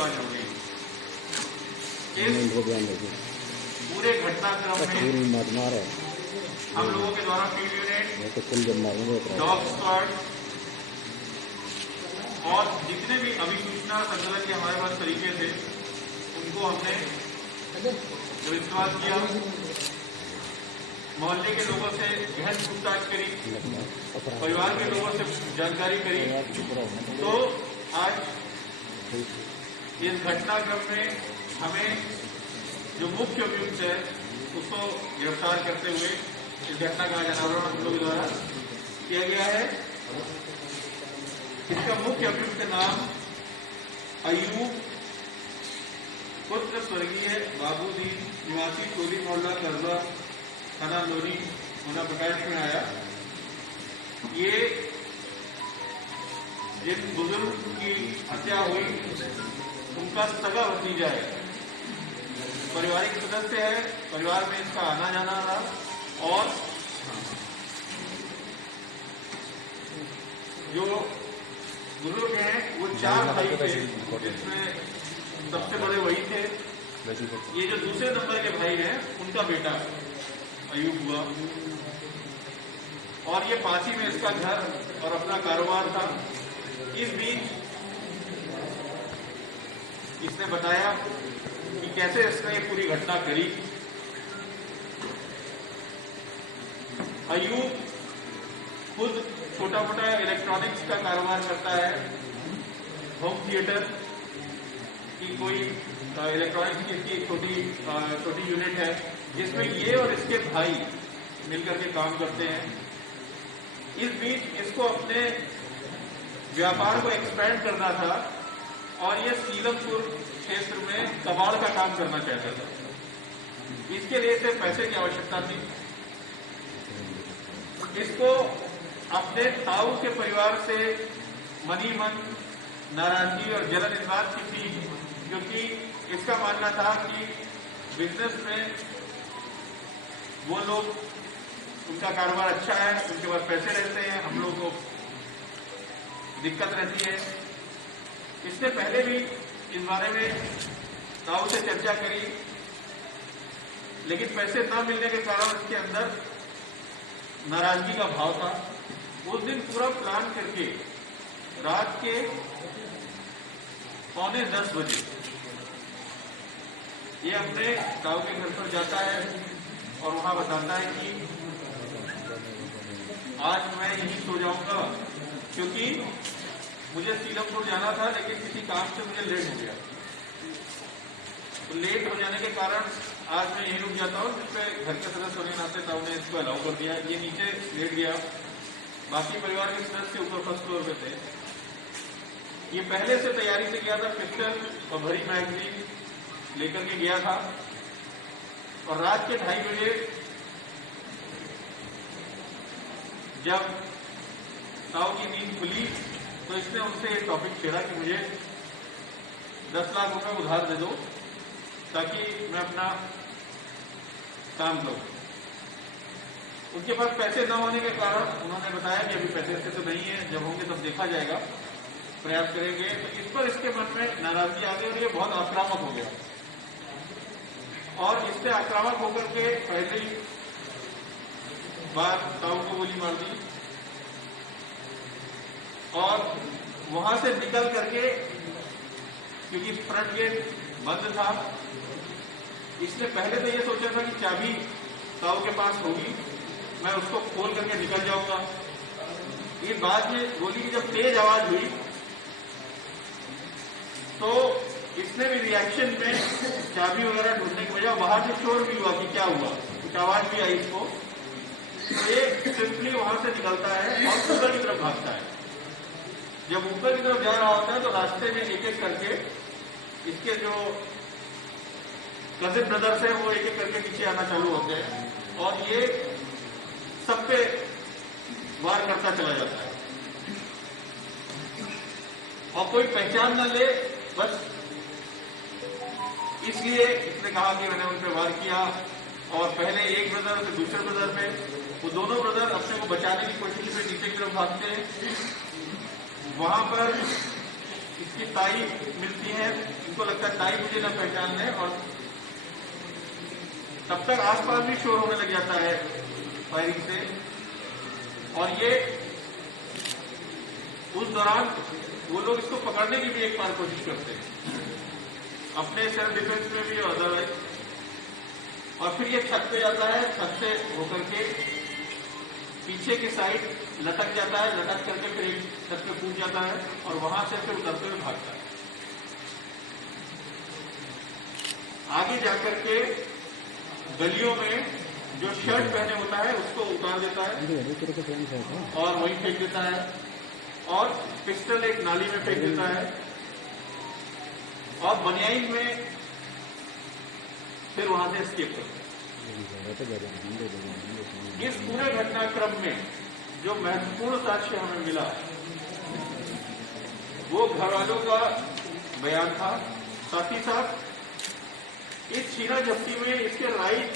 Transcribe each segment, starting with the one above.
गोलीबारी हो गई। इस पूरे घटनाक्रम में हम लोगों के द्वारा फील्ड यूनिट, डॉग स्क्वाड और जितने भी अभिसूचना संकलन के हमारे पास तरीके थे उनको हमने जब इस्तेमाल किया, मोहल्ले के लोगों से गहन पूछताछ करी, परिवार के लोगों से जानकारी करी, तो आज इस घटनाक्रम में हमें जो मुख्य अभियुक्त है उसको गिरफ्तार करते हुए इस घटना का अनावरण हम लोगों द्वारा किया गया है। इसका मुख्य अभियुक्त नाम अयूब पुत्र स्वर्गीय बाबूदीन निवासी टोली मोहल्ला करजा थाना लोनी होना प्रकाश में आया। ये जिन बुजुर्ग की हत्या हुई उनका सगा भतीजा है, पारिवारिक सदस्य है, परिवार में इसका आना जाना रहा और जो बुजुर्ग हैं वो 4 भाई थे, जिसमें सबसे बड़े वही थे। ये जो दूसरे नंबर के भाई हैं उनका बेटा अयूब हुआ और ये पासी में इसका घर और अपना कारोबार था। इस बीच इसने बताया कि कैसे इसने ये पूरी घटना करी। अयूब खुद छोटा मोटा इलेक्ट्रॉनिक्स का कारोबार करता है, होम थिएटर की कोई इलेक्ट्रॉनिक्स की छोटी यूनिट है जिसमें ये और इसके भाई मिलकर के काम करते हैं। इस बीच इसको अपने व्यापार को एक्सपेंड करना था और ये सीलमपुर क्षेत्र में कबाड़ का काम करना चाहता था। इसके लिए इसे पैसे की आवश्यकता थी। इसको अपने ताऊ के परिवार से मनी मन नाराजगी और जलन इस बात की थी क्योंकि इसका मानना था कि बिजनेस में वो लोग, उनका कारोबार अच्छा है, उनके पास पैसे रहते हैं, हम लोग को दिक्कत रहती है। इसने पहले भी इस बारे में ताऊ से चर्चा करी, लेकिन पैसे न मिलने के कारण इसके अंदर नाराजगी का भाव था। उस दिन पूरा प्लान करके रात के 9:45 बजे ये अपने ताऊ के घर पर जाता है और वहां बताता है कि आज मैं यहीं सो जाऊंगा क्योंकि मुझे सीलमपुर जाना था, लेकिन किसी काम से मुझे लेट हो गया। तो लेट हो जाने के कारण आज मैं यहीं रुक जाता हूँ, जिसपे घर के सदस्य होने नाते ताऊ ने इसको अलाउ कर दिया। ये नीचे लेट गया, बाकी परिवार के सदस्य ऊपर फर्स्ट फ्लोर पे थे। ये पहले से तैयारी से गया था, पिस्टल और भरी मैगजीन लेकर के गया था और रात के 2:30 बजे जब ताऊ की नींद खुली तो इसने उनसे एक टॉपिक छेड़ा कि मुझे 10 लाख रुपए उधार दे दो ताकि मैं अपना काम करूं। उनके पास पैसे न होने के कारण उन्होंने बताया कि अभी पैसे तो नहीं है, जब होंगे तब देखा जाएगा, प्रयास करेंगे। तो इस पर इसके मन में नाराजगी आ गई और ये बहुत आक्रामक हो गया और इससे आक्रामक होकर के पहले ही बार ताऊ को गोली मार दी और वहां से निकल करके, क्योंकि फ्रंट गेट बंद था, इसने पहले तो ये सोचा था कि चाबी ताऊ के पास होगी, मैं उसको खोल करके निकल जाऊंगा। ये बाद में गोली की जब तेज आवाज हुई तो इसने भी रिएक्शन में चाबी वगैरह ढूंढने की बजाय बाहर से शोर भी हुआ कि क्या हुआ, कुछ आवाज भी आई इसको। ये सिंपली वहां से निकलता है और ऊपर की तरफ भागता है। जब ऊपर की तरफ जा रहा होता है तो रास्ते में एक एक करके इसके जो कजिन ब्रदर्स हैं वो एक एक करके पीछे आना चालू होते हैं और ये सब पे वार करता चला जाता है और कोई पहचान न ले, बस इसलिए इसने कहा कि मैंने उन पर वार किया और पहले एक ब्रदर फिर दूसरे ब्रदर पे, वो दोनों ब्रदर अपने को बचाने की कोशिश में नीचे की तरफ भागते हैं। वहां पर इसकी ताई मिलती है, टाई मुझे न पहचान लें, और तब तक आसपास भी शोर होने लग जाता है फायरिंग से। और ये उस दौरान वो लोग इसको पकड़ने की भी एक बार कोशिश करते हैं, अपने सेल्फ डिफेंस में भी और अदरवाइज। और फिर ये छत पे जाता है, छत से होकर के पीछे की साइड लटक जाता है, लटक करके फिर एक छत पे कूद जाता है और वहां से फिर उतरते हुए भागता है। आगे जाकर के गलियों में जो शर्ट पहने होता है उसको उतार देता है और वहीं फेंक देता है, और पिस्टल एक नाली में फेंक देता है, और बनियाइन में फिर वहां से एस्केप करता है। इस पूरे घटनाक्रम में जो महत्वपूर्ण साक्ष्य हमें मिला वो घर वालों का बयान था। साथ ही साथ इस छीना झपटी में इसके राइट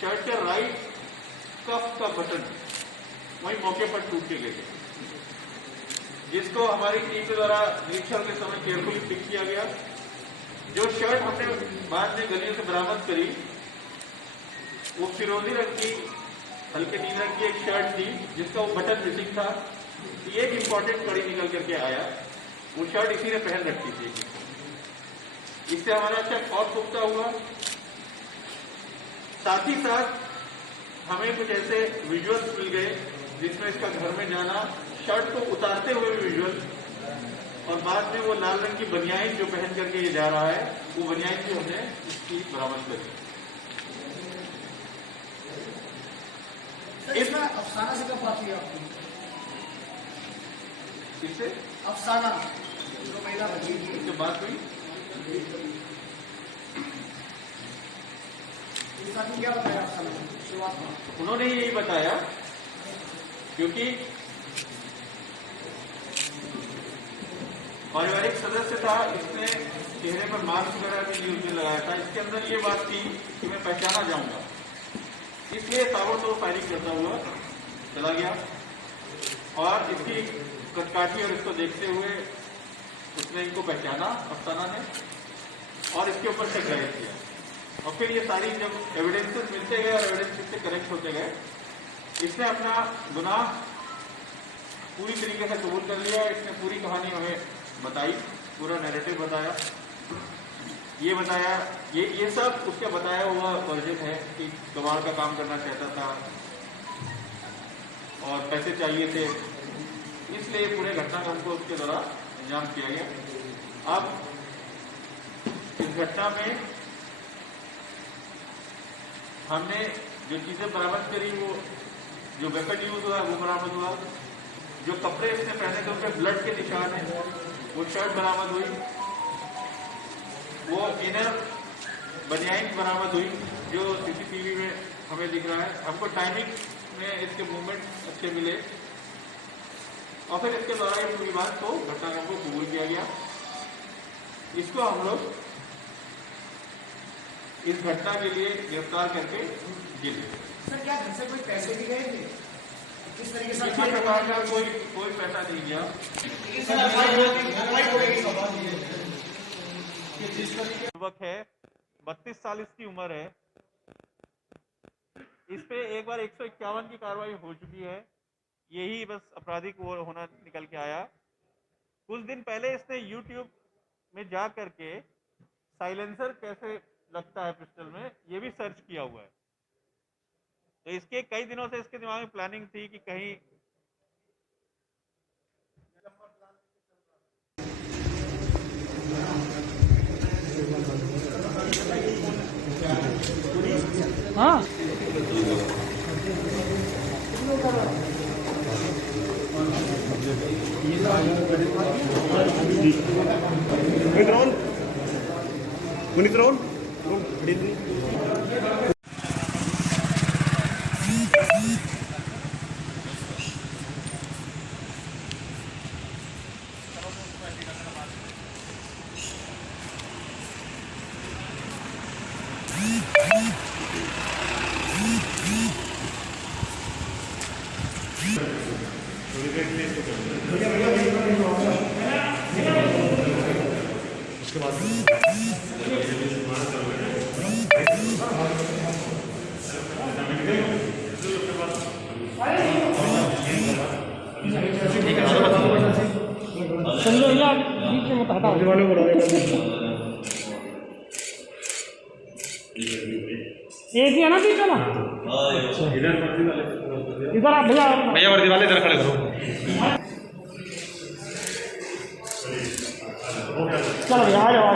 शर्ट के राइट कफ का बटन वही मौके पर टूट के गए, जिसको हमारी टीम के द्वारा निरीक्षण के समय केयरफुली पिक किया गया। जो शर्ट हमने बाद में गलियों से बरामद करी वो फिरोजी रंग की, हल्के नीले रंग की एक शर्ट थी जिसका वो बटन मिसिंग था। एक इंपॉर्टेंट कड़ी निकल करके आया, वो शर्ट इसी ने पहन रखी थी। इससे हमारा चेक और पुख्ता हुआ। साथ ही साथ हमें कुछ ऐसे विजुअल्स मिल गए जिसमें इसका घर में जाना, शर्ट को उतारते हुए विजुअल, और बाद में वो लाल रंग की बनियाइन जो पहन करके ये जा रहा है वो बनियाइन भी हमने इसकी बरामद करी। इसमें अफसाना से कब बात हुई आपकी? इससे अफसाना जो महिला बची थी इससे बात हुई, क्या बताया अफसाना शुरुआत में? उन्होंने यही बताया क्योंकि पारिवारिक सदस्य था, इसने चेहरे पर मास्क वगैरह भी यूज में लगाया था। इसके अंदर ये बात थी कि मैं पहचाना जाऊंगा, इसलिए ताबड़तोड़ फायरिंग करता हुआ चला गया। और इसकी कटकाठी और इसको देखते हुए उसने इनको पहचाना अफसाना ने, और इसके ऊपर से गायब किया। और फिर ये सारी जब एविडेंसेस मिलते गए और एविडेंस इससे करेक्ट होते गए, इसने अपना गुनाह पूरी तरीके से कबूल कर लिया। इसने पूरी कहानी हमें बताई, पूरा नैरेटिव बताया, ये बताया, ये सब उसका बताया हुआ वर्जन है कि कबाड़ का काम करना चाहता था और पैसे चाहिए थे, इसलिए पूरे घटनाक्रम को उसके द्वारा अंजाम किया गया। अब इस घटना में हमने जो चीजें बरामद करी, वो जो वेपन यूज हुआ वो बरामद हुआ, जो कपड़े इसने पहने थे उनके ब्लड के निशान है, वो शर्ट बरामद हुई, वो इनर बनियाइन बरामद हुई जो सीसीटीवी में हमें दिख रहा है। हमको टाइमिंग में इसके मूवमेंट अच्छे मिले, और फिर इसके द्वारा ये पूरी बात को घटनाक्रम को कबूल किया गया। इसको हम लोग इस घटना के लिए गिरफ्तार करके जेल में। सर क्या घर से कोई पैसे भी गए थे? किस तरीके से किसी प्रकार का कोई पैसा नहीं गया। युवक है, 32 साल इसकी उम्र है। इस पे एक बार 151 की कार्रवाई हो चुकी है, यही बस आपराधिक वो होना निकल के आया। कुछ दिन पहले इसने YouTube में जा करके साइलेंसर कैसे लगता है पिस्टल में, ये भी सर्च किया हुआ है। तो इसके कई दिनों से इसके दिमाग में प्लानिंग थी कि कहीं हाँ चलो यार बीच में मत हटाओ वालों को एक ही है ना बीच वाला इधर आप भैया भैया वर्दी वाले इधर खड़े करो। चलो भैया आ जाओ